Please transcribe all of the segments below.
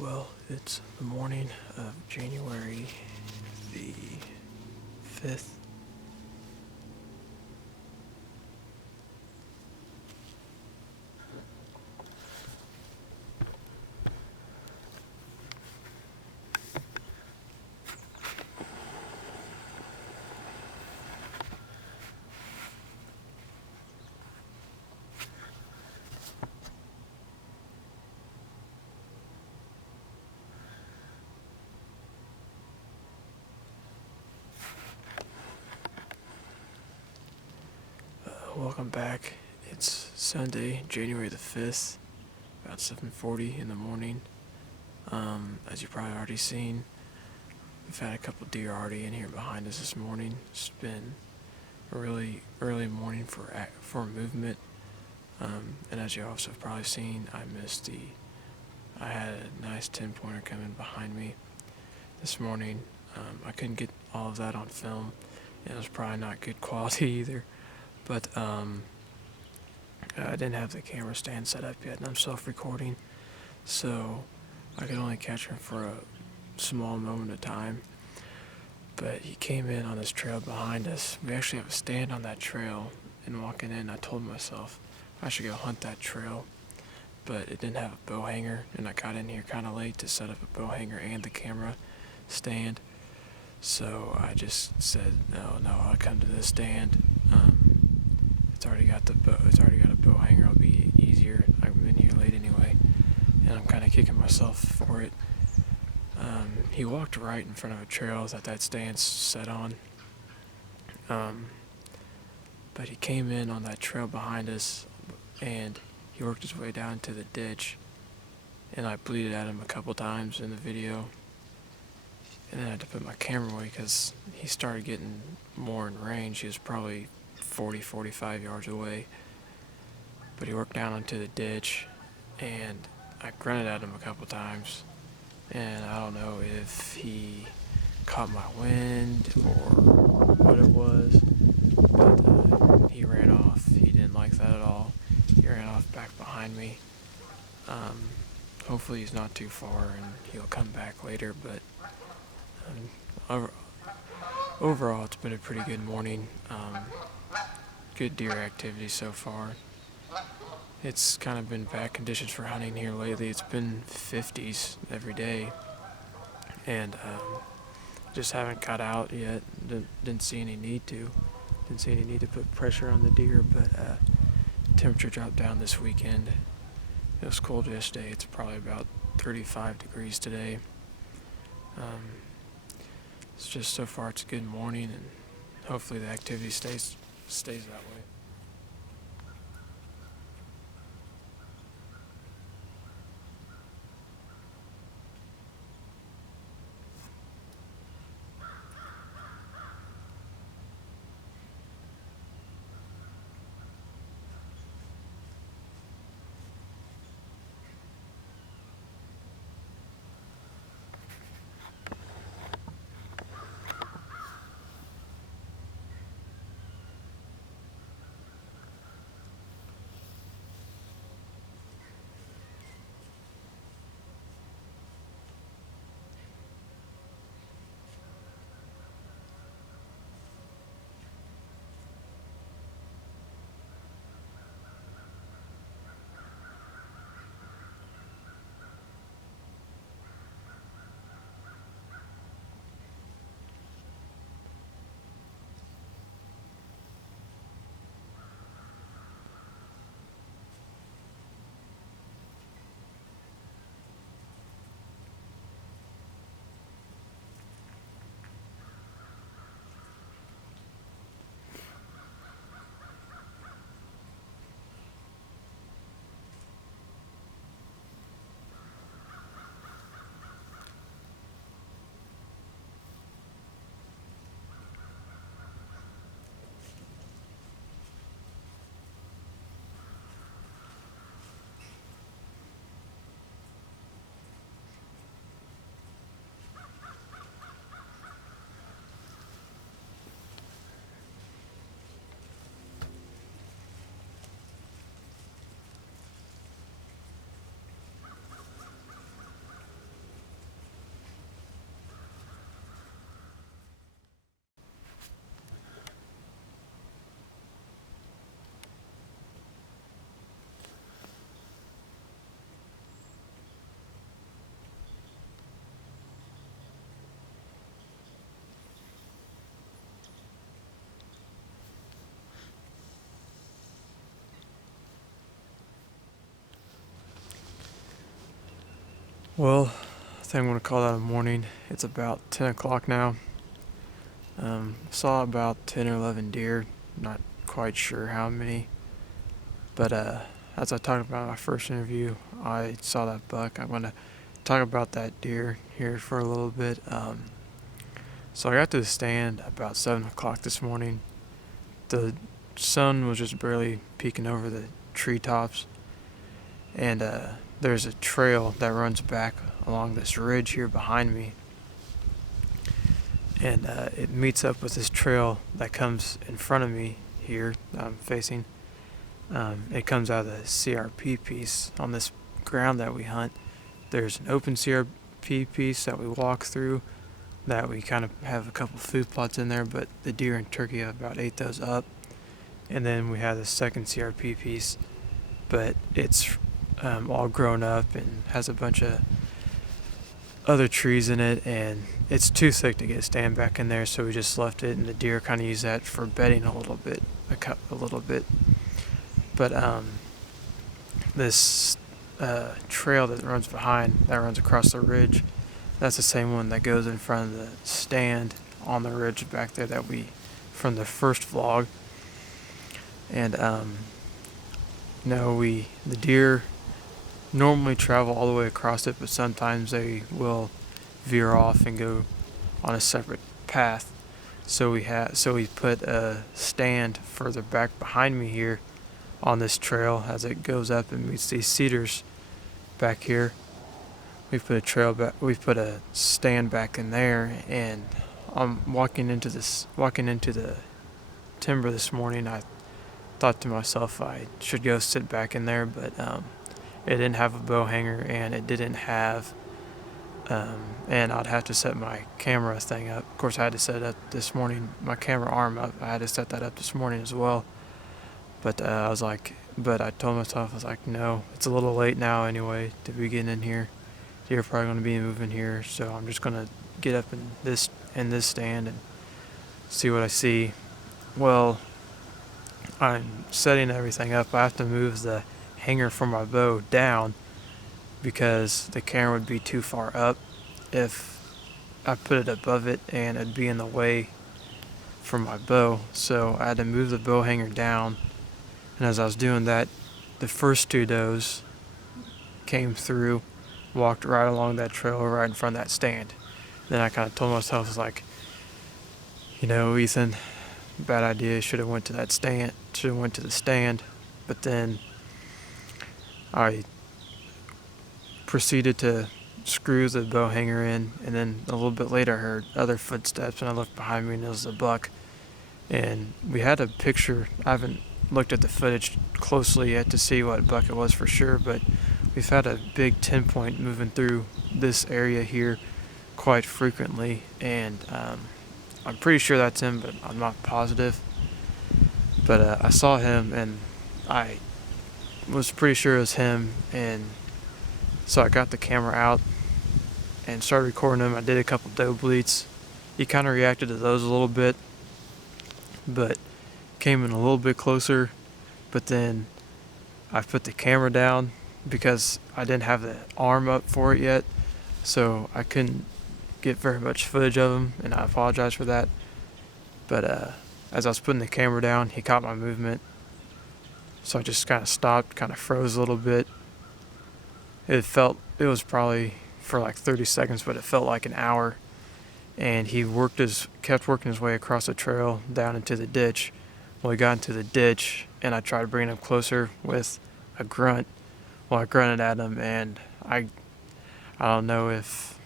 Well, it's the morning of January the 5th. Welcome back. It's Sunday, January the 5th, about 7:40 in the morning. As you've probably already seen, we've had a couple deer already in here behind us this morning. It's been a really early morning for movement. And as you also have probably seen, I had a nice 10-pointer coming behind me this morning. I couldn't get all of that on film, and it was probably not good quality either. But I didn't have the camera stand set up yet, and I'm self-recording, so I could only catch him for a small moment of time. But he came in on this trail behind us. We actually have a stand on that trail, and walking in, I told myself I should go hunt that trail, but it didn't have a bow hanger, and I got in here kind of late to set up a bow hanger and the camera stand. So I just said, no, I'll come to this stand. It's already got a bow hanger. It'll be easier. I'm in here late anyway, and I'm kind of kicking myself for it. He walked right in front of a trail that stand's set on. But he came in on that trail behind us, and he worked his way down to the ditch, and I bleated at him a couple times in the video. And then I had to put my camera away because he started getting more in range. He was probably 45 yards away. But he worked down into the ditch, and I grunted at him a couple times. And I don't know if he caught my wind or what it was, but he ran off. He didn't like that at all. He ran off back behind me. Hopefully he's not too far and he'll come back later, but overall, it's been a pretty good morning. Good deer activity so far. It's kind of been bad conditions for hunting here lately. It's been 50s every day, and just haven't got out yet. Didn't see any need to. Didn't see any need to put pressure on the deer, but temperature dropped down this weekend. It was cold yesterday. It's probably about 35 degrees today. It's just so far it's a good morning, and hopefully the activity stays that way. Well, I think I'm going to call that a morning. It's about 10 o'clock now. Saw about 10 or 11 deer. Not quite sure how many. But as I talked about in my first interview, I saw that buck. I'm going to talk about that deer here for a little bit. So I got to the stand about 7 o'clock this morning. The sun was just barely peeking over the treetops. And there's a trail that runs back along this ridge here behind me. And it meets up with this trail that comes in front of me here that I'm facing. It comes out of the CRP piece on this ground that we hunt. There's an open CRP piece that we walk through that we kind of have a couple food plots in there, but the deer and turkey have about ate those up. And then we have the second CRP piece, but it's all grown up and has a bunch of other trees in it, and it's too thick to get a stand back in there, so we just left it, and the deer kind of use that for bedding a little bit. But this trail that runs behind, that runs across the ridge, that's the same one that goes in front of the stand on the ridge back there that we, from the first vlog. And the deer normally travel all the way across it, but sometimes they will veer off and go on a separate path. So we put a stand further back behind me here on this trail as it goes up and meets these cedars back here. We've put a stand back in there, and I'm walking into the timber this morning. I thought to myself I should go sit back in there, but it didn't have a bow hanger, and it didn't have and I'd have to set my camera thing up. Of course, I had to set it up this morning, my camera arm up. I had to set that up this morning as well. But I told myself, I was like, no, it's a little late now anyway to be getting in here. You're probably going to be moving here, so I'm just going to get up in this stand and see what I see. Well, I'm setting everything up. I have to move the hanger for my bow down because the camera would be too far up if I put it above it, and it'd be in the way for my bow. So I had to move the bow hanger down, and as I was doing that, the first two does came through, walked right along that trail right in front of that stand. Then I kind of told myself, I was like, Ethan, bad idea, should have went to the stand. But then I proceeded to screw the bow hanger in, and then a little bit later I heard other footsteps, and I looked behind me, and it was a buck. And we had a picture. I haven't looked at the footage closely yet to see what buck it was for sure, but we've had a big 10-point moving through this area here quite frequently, and I'm pretty sure that's him, but I'm not positive. But I saw him, and I was pretty sure it was him, and so I got the camera out and started recording him. I did a couple doe bleats. He kind of reacted to those a little bit, but came in a little bit closer. But then I put the camera down because I didn't have the arm up for it yet, so I couldn't get very much footage of him, and I apologize for that. But as I was putting the camera down, he caught my movement, so I just kind of stopped, kind of froze a little bit. It was probably for like 30 seconds, but it felt like an hour. And he kept working his way across the trail down into the ditch. Well, he got into the ditch, and I tried to bring him closer with a grunt. Well, I grunted at him, and I don't know if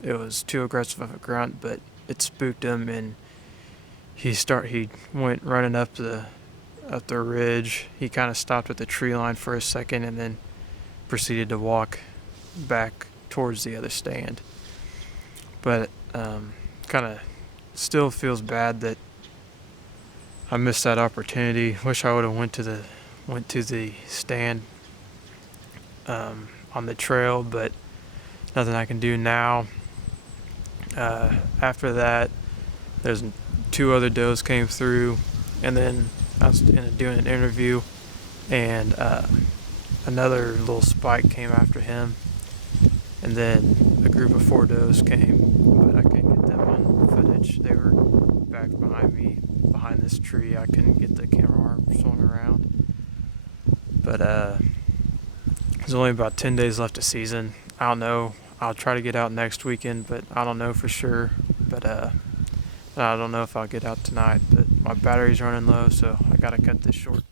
it was too aggressive of a grunt, but it spooked him, and he went running up the ridge. He kind of stopped at the tree line for a second, and then proceeded to walk back towards the other stand. But kind of still feels bad that I missed that opportunity. Wish I would have went to the stand on the trail, but nothing I can do now. After that, there's 2 other does came through, and then I was doing an interview, and another little spike came after him, And then a group of 4 does came, but I couldn't get them on footage. They were back behind me, behind this tree. I couldn't get the camera arm swung around. But there's only about 10 days left of season. I don't know. I'll try to get out next weekend, but I don't know for sure. But I don't know if I'll get out tonight. But my battery's running low, so I gotta cut this short.